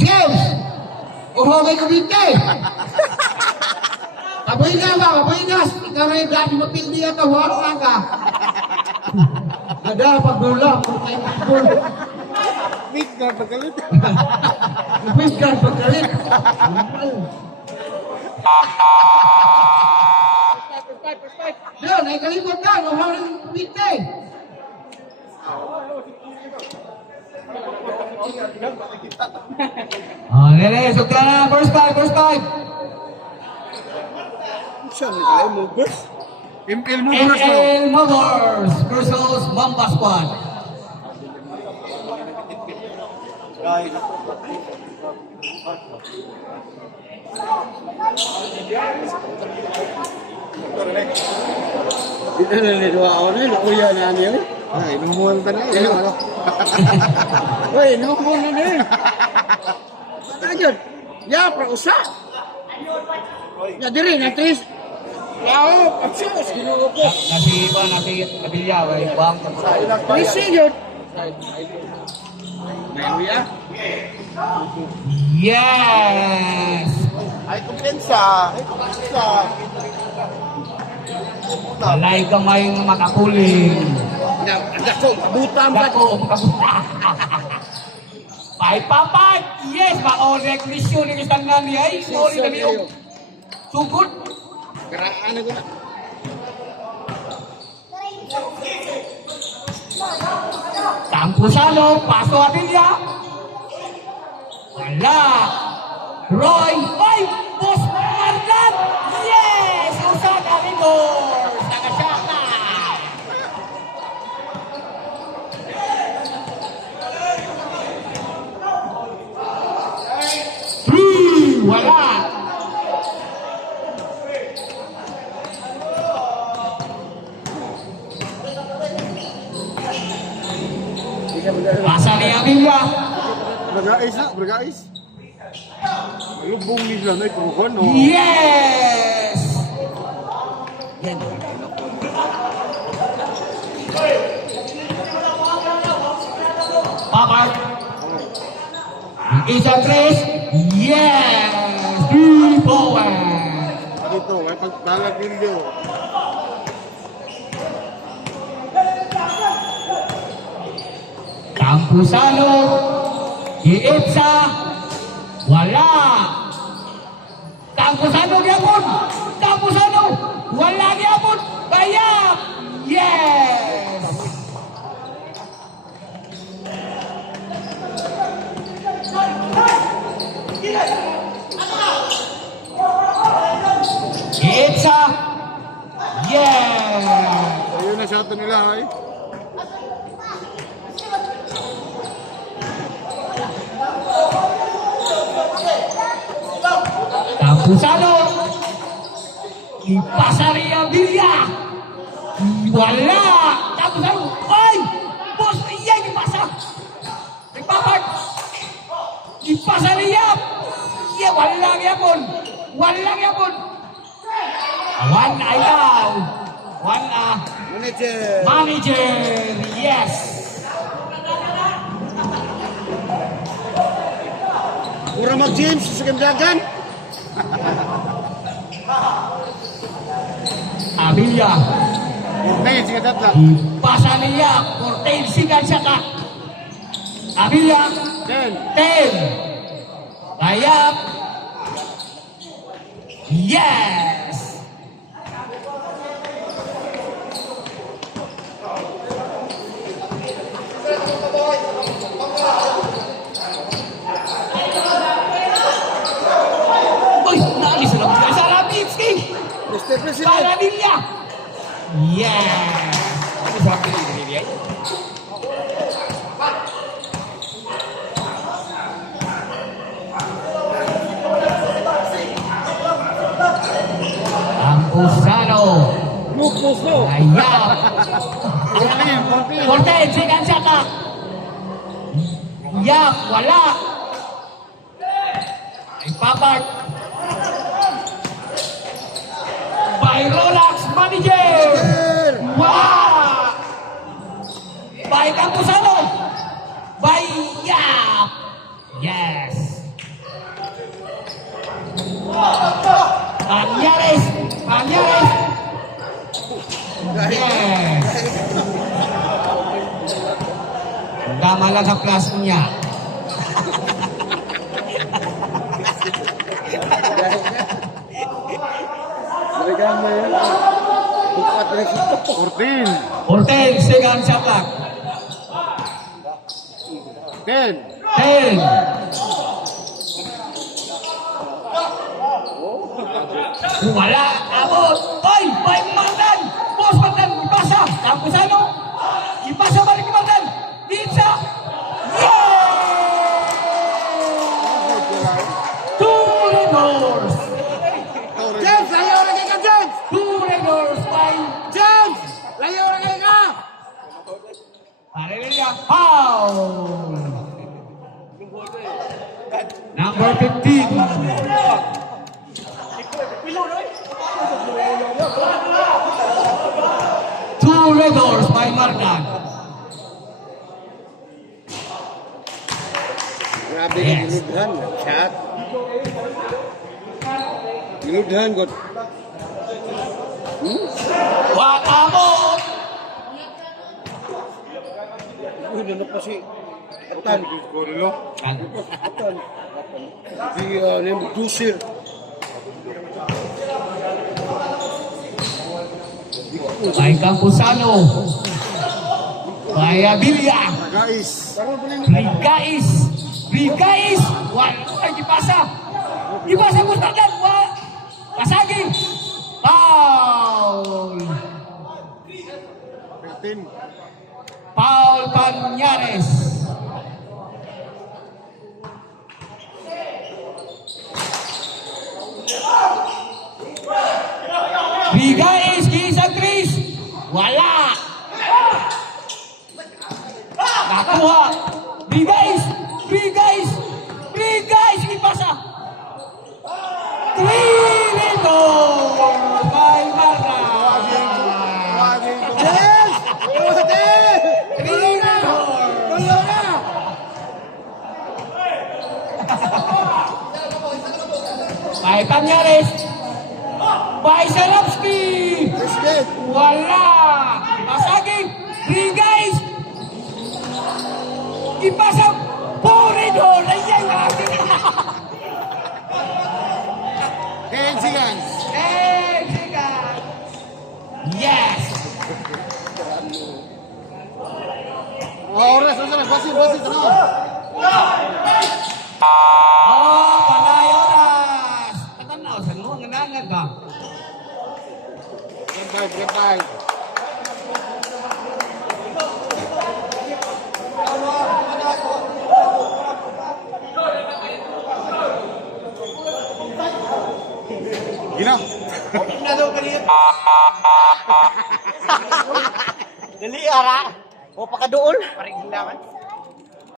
James! Uhogay ko dito eh! Kabuhigas ba? Kabuhigas! Ikaw na yung dati mapildi at huwag ka. Ada, pagdula. Wait ka, pagkalit. Wait ka, pagkalit. Yun, ay kalimot na. Uhogay ko dito eh. Nene, suka na. First five. Saan nila mo, boss? Impil mo, boss. ML Motors versus Mamba Squad. Dito na niliwa ako na, lukuya na niyo. Ay, numuhan ka na eh. Uy, numuhan na eh. Ayun, ya, pausa. Ya, diri, natis. Wow, pagsikas, ginuupo. Nabilya, ay bang. Trisi yun. Meruya. Yes! Ay, kumpensa. Walay kamay ng makakuling. Dako, butang ba? Dako, makabuta. Papat! Yes! Maorek misyon ng isang nani ay. Sorry na niyo. Sugod. Karaan ko na. Tampusano, paso Abilya. Wala. Roy, ay! Boss Mardan! Yes! Usan Aligor! Nakasyaka! Wala! Pasa ni Abilya. Bergais. Lubong nila na ikukuha, no? Yes! Yan. Papat. Isa tres. Yes! Power. Dito, may pagbalag video. Campusano. Iitsa. Wala. Campusano gyapon. Campusano. Wala gyapon. Bayap. Yes. Iitsa. Yes. Ayun na shot nila, ay. Campusano. Ipasaria Villa. Wala. Campusano. Ay! Bos iya ipasa. Ipapat. Ipasaria. Iya wala gyapon. Wala gyapon. One ay daw. One manager. Yes. Pura mag-James sa kandagan. Abilya. Okay, sige tatla. Pasa niya. 14 sikat siya ka. Abilya. 10. Kayap. Yes. Uy, naalis na lang. Sarabinski. Mr. President. Paradilla. Yes. Ano sa akin yung binibigay? Campusano. Puso. Ayap. 14. 14, sikan siya ka. Yap, wala. Ay papat. By Rolex Manager. Wow. By Campusano. By Yap. Yes. Yes. Panyares. Panyares. Yes. Tama lang sa plus niya. Balikan mo yun. Bukat na ito. 14. 14 second shot clock. 10. 10. Wala. Abot. Oy! Bay Mardan! Boss Mardan! Ipasa! Tapos ano? Ipasa balik ni Mardan! Pizza! Two Raiders! James, layo na kayo ka, James! Two Raiders by James! Layo na kayo ka! Hallelujah! Foul! Number 15. Two Raiders by Mardan. Grabe Yes. yung ginudhan. Shot. Ginudhan, God. Wakabot! Uy, ano pa si Atan? Atan. Si, yung Dusir. By Campusano. By Abilia. Guys. Brigais. Brigais. Wala. Ipasa. Ipasa mo sa agad. Pasagi. Foul. 15. Paul Panyares. Brigais, Gisang Chris. Wala. Nakuha. Brigais. Brigais. Brigais. Ipasa. 3 Rito. By Marra. James! Ate! 3 Rito. Tulo na! By Panyares. By Sarapski. Biscuit! Wala. Masagi. Brigais. Ipasang Poridor. Ayan ang akin. 10 seconds. Yes. Oras, oras. Basit, basit. Ano? Oh, panay oras. Tatanaw sa luwang nanangan ba? Goodbye. Gina. Dali ara. O pakaduol. Paring hilangan.